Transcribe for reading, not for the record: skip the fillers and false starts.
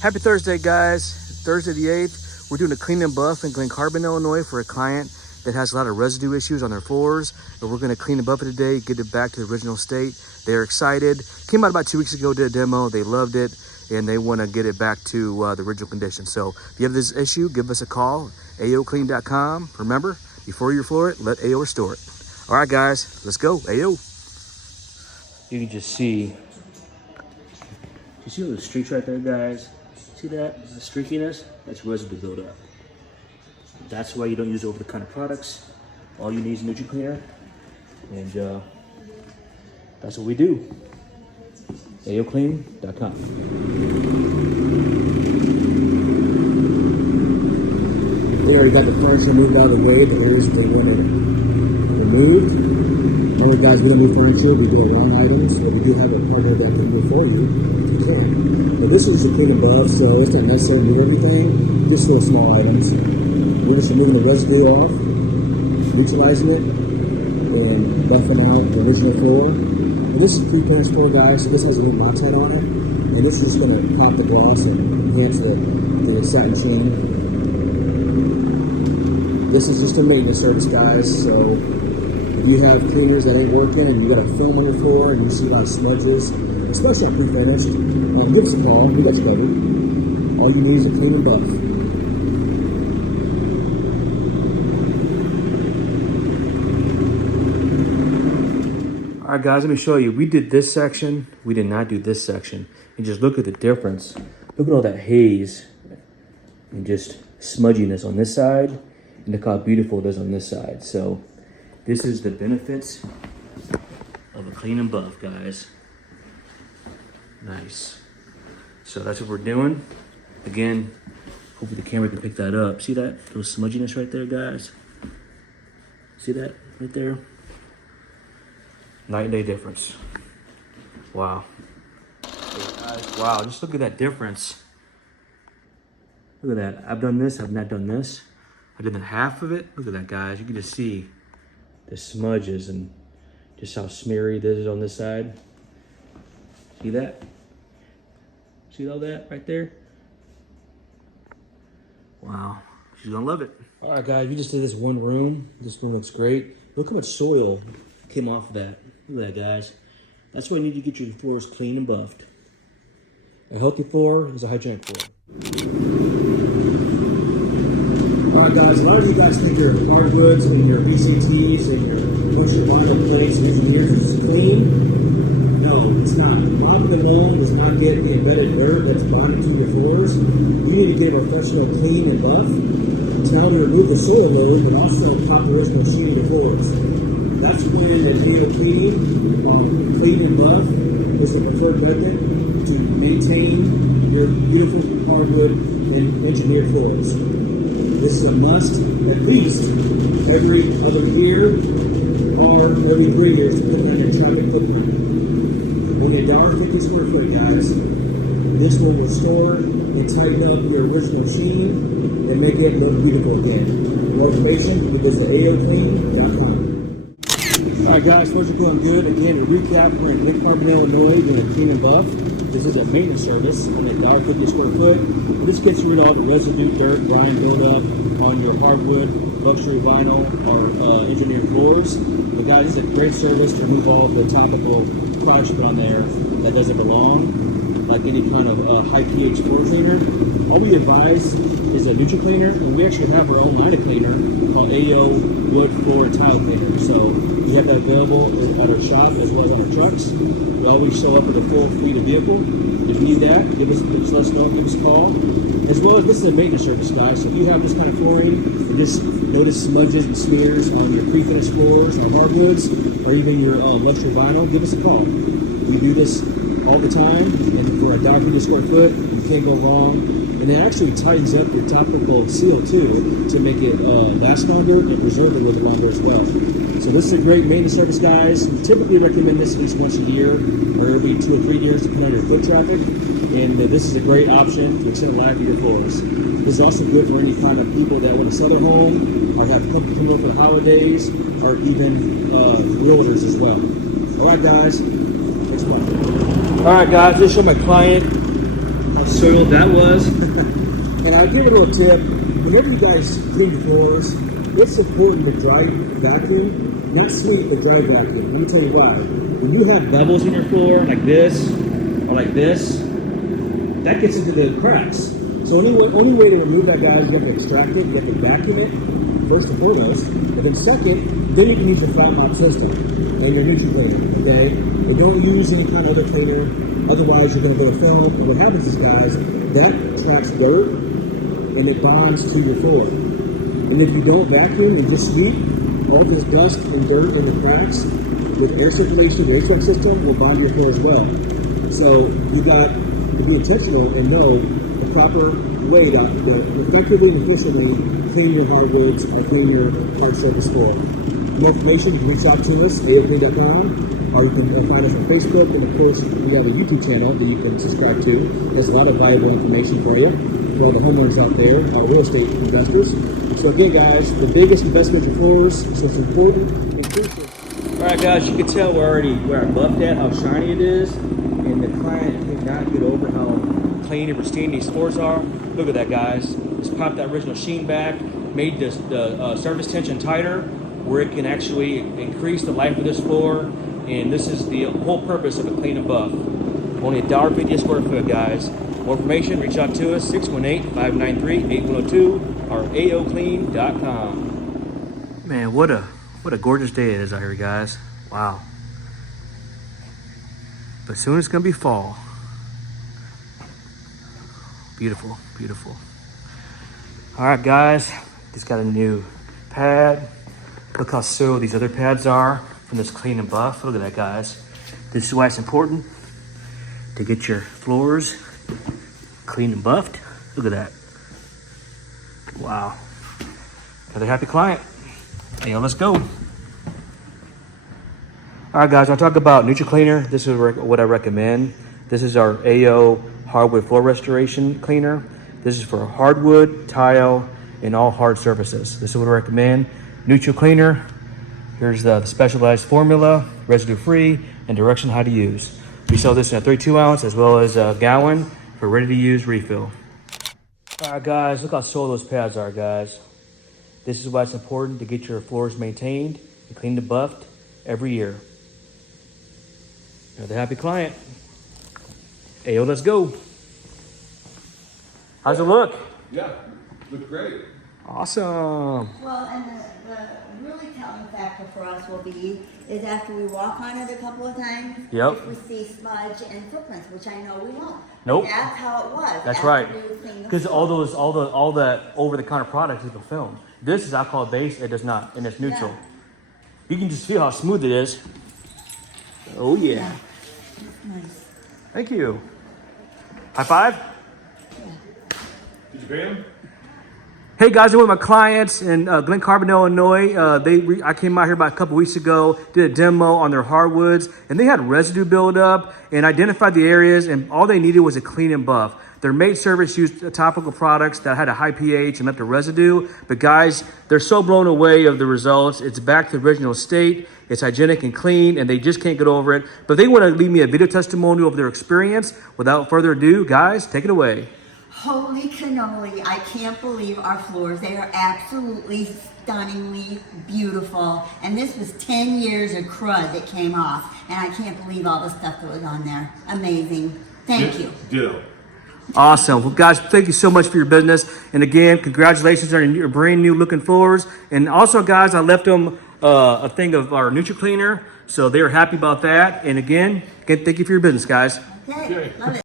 Happy Thursday, guys. Thursday the 8th. We're doing a clean and buff in Glen, Illinois for a client that has a lot of residue issues on their floors. And we're going to clean and buff it today, get it back to the original state. They're excited. Came out about 2 weeks ago, did a demo. They loved it, and they want to get it back to the original condition. So if you have this issue, give us a call, 𝐬𝐿Clean.com. Remember, before you floor it, let AO restore it. All right, guys, let's go, AO. You can just see, you see all the streaks right there, guys? See that? The streakiness? That's residue buildup. That's why you don't use over the counter products. All you need is Nutrient Cleaner. And that's what we do. 𝐬𝐿Clean.com. We already got the furniture moved out of the way, but areas they wanted removed. Remember, guys, we don't move furniture, we do our own items, but we do have a partner that can move for you if you can. But this is just a clean and buff, so it's not necessary to move everything, just little small items. We're just removing the residue off, neutralizing it, and buffing out the original floor. And this is pre-finished floor, guys, so this has a little Montette on it, and this is just going to pop the gloss and enhance the satin sheen. This is just a maintenance service, guys, so if you have cleaners that ain't working and you got a film on your floor and you see a lot of smudges, especially on pre-finished, give us a call. We got you covered. All you need is a clean and buff. All right, guys, let me show you. We did this section. We did not do this section. And just look at the difference. Look at all that haze and just smudginess on this side. And look how beautiful it is on this side. So this is the benefits of a clean and buff, guys. Nice. So that's what we're doing. Again, hopefully the camera can pick that up. See that? Those smudginess right there, guys? See that right there? Night and day difference. Wow. Hey guys, wow, just look at that difference. Look at that. I've done this, I've not done this. I did half of it. Look at that, guys. You can just see the smudges and just how smeary this is on this side. See that? See all that right there? Wow, she's gonna love it. All right, guys, we just did this one room. This room looks great. Look how much soil came off of that. Look at that, guys. That's why you need to get your floors clean and buffed. A healthy floor is a hygienic floor. All right, guys, a lot of you guys think your hardwoods and your VCTs and your vinyl plates and engineers is clean. No, it's not. Mopping and mowing does not get the embedded dirt that's bonded to your floors. You need to get a professional clean and buff. Tell them to remove the soil load, but also pop the original sheet of your floors. That's when an 𝐬𝐿Clean clean and buff is the preferred method to maintain your beautiful hardwood and engineered floors. This is a must at least every other year or every 3 years to put it on your traffic footprint. Only $1.50 square foot, guys. This will restore and tighten up your original sheen and make it look beautiful again. More information, visit 𝐬𝐿Clean.com. All right, guys, floors are going good. Again, to recap, we're in Glen, Illinois doing a clean and buff. This is a maintenance service on a $1.50 square foot. This gets rid of all the residue, dirt, grime buildup on your hardwood, luxury vinyl, or engineered floors. But guys, this is a great service to remove all the topical products put on there that doesn't belong, like any kind of high pH floor cleaner. All we advise is a Nutrient Cleaner, and we actually have our own line of cleaner called AO Wood Floor and Tile Cleaner. So we have that available at our shop as well as on our trucks. We always show up with a full fleet of vehicle. If you need that, let us know, give us a call. As well as this is a maintenance service, guys. So if you have this kind of flooring and just notice smudges and smears on your pre-finished floors, on hardwoods, or even your luxury vinyl, give us a call. We do this all the time, and for $1.50 square foot, you can't go wrong. And it actually tightens up your topical seal too to make it last longer and preserve it a little bit longer as well. So this is a great maintenance service, guys. We typically recommend this at least once a year or every 2 or 3 years depending on your foot traffic. And this is a great option to extend the life of your floors. This is also good for any kind of people that want to sell their home or have company come over for the holidays or even realtors as well. All right, guys. Next one. All right, guys. Just show my client how soil that was. And I'll give you a little tip. Whenever you guys clean the floors, it's important to dry vacuum, not sweep, but dry vacuum. Let me tell you why. When you have bubbles in your floor, like this, or like this, that gets into the cracks. So only way to remove that, guys, you have to extract it, you have to vacuum it, first and foremost. And then second, then you can use your flat mop system and your neutral cleaner, okay? And don't use any kind of other cleaner, otherwise you're gonna go to film. And what happens is, guys, that traps dirt and it bonds to your floor. And if you don't vacuum and just sweep, all this dust and dirt in the cracks with air circulation, your HVAC system will bond to your floor as well. So you got to be intentional and know the proper way to effectively and efficiently clean your hardwoods or clean your hard surface floor. For more information, you can reach out to us, @𝐸𝐿Clean.com, or you can find us on Facebook, and of course, we have a YouTube channel that you can subscribe to. There's a lot of valuable information for you, for all the homeowners out there, real estate investors. So again, guys, the biggest investment in floors, so it's important and crucial. All right, guys, you can tell we're at buffed at how shiny it is, and the client cannot get over how clean and pristine these floors are. Look at that, guys. Just popped that original sheen back, made the surface tension tighter, where it can actually increase the life of this floor. And this is the whole purpose of a clean and buff. Only $1.50 a square foot, guys. More information, reach out to us, 618-593-8102, or 𝐸𝐿Clean.com. Man, what a gorgeous day it is out here, guys. Wow. But soon it's gonna be fall. Beautiful, beautiful. All right, guys, just got a new pad. Look how soiled these other pads are from this clean and buff. Look at that, guys. This is why it's important to get your floors clean and buffed. Look at that. Wow. Another happy client. Hey, let's go. All right, guys, I'll talk about neutral cleaner. This is what I recommend. This is our 𝐸𝐿 hardwood floor restoration cleaner. This is for hardwood, tile, and all hard surfaces. This is what I recommend. Neutral cleaner. Here's the specialized formula, residue-free, and direction how to use. We sell this in a 32 ounce as well as a gallon for ready-to-use refill. All right, guys, look how soiled those pads are, guys. This is why it's important to get your floors maintained and cleaned and buffed every year. Another happy client. Hey, yo, let's go. How's it look? Yeah, look great. Awesome. Well, and the really telling factor for us will be is after we walk on it a couple of times, if we see smudge and footprints, which I know we won't. Nope. That's how it was. That's right. Because all that over-the-counter products you can film. This is alcohol-based. It does not, and it's neutral. Yeah. You can just feel how smooth it is. Oh yeah. Yeah. That's nice. Thank you. High five. Did you pay him? Hey guys, I'm with my clients in Glen, Illinois. I came out here about a couple weeks ago, did a demo on their hardwoods, and they had residue buildup and identified the areas, and all they needed was a clean and buff. Their maid service used topical products that had a high pH and left a residue, but guys, they're so blown away of the results. It's back to the original state. It's hygienic and clean, and they just can't get over it. But they want to leave me a video testimonial of their experience. Without further ado, guys, take it away. Holy cannoli, I can't believe our floors. They are absolutely stunningly beautiful. And this was 10 years of crud that came off. And I can't believe all the stuff that was on there. Amazing. Thank you. Ditto. Awesome. Well, guys, thank you so much for your business. And again, congratulations on your brand new looking floors. And also, guys, I left them a thing of our neutral cleaner. So they were happy about that. And again, thank you for your business, guys. Okay, love it.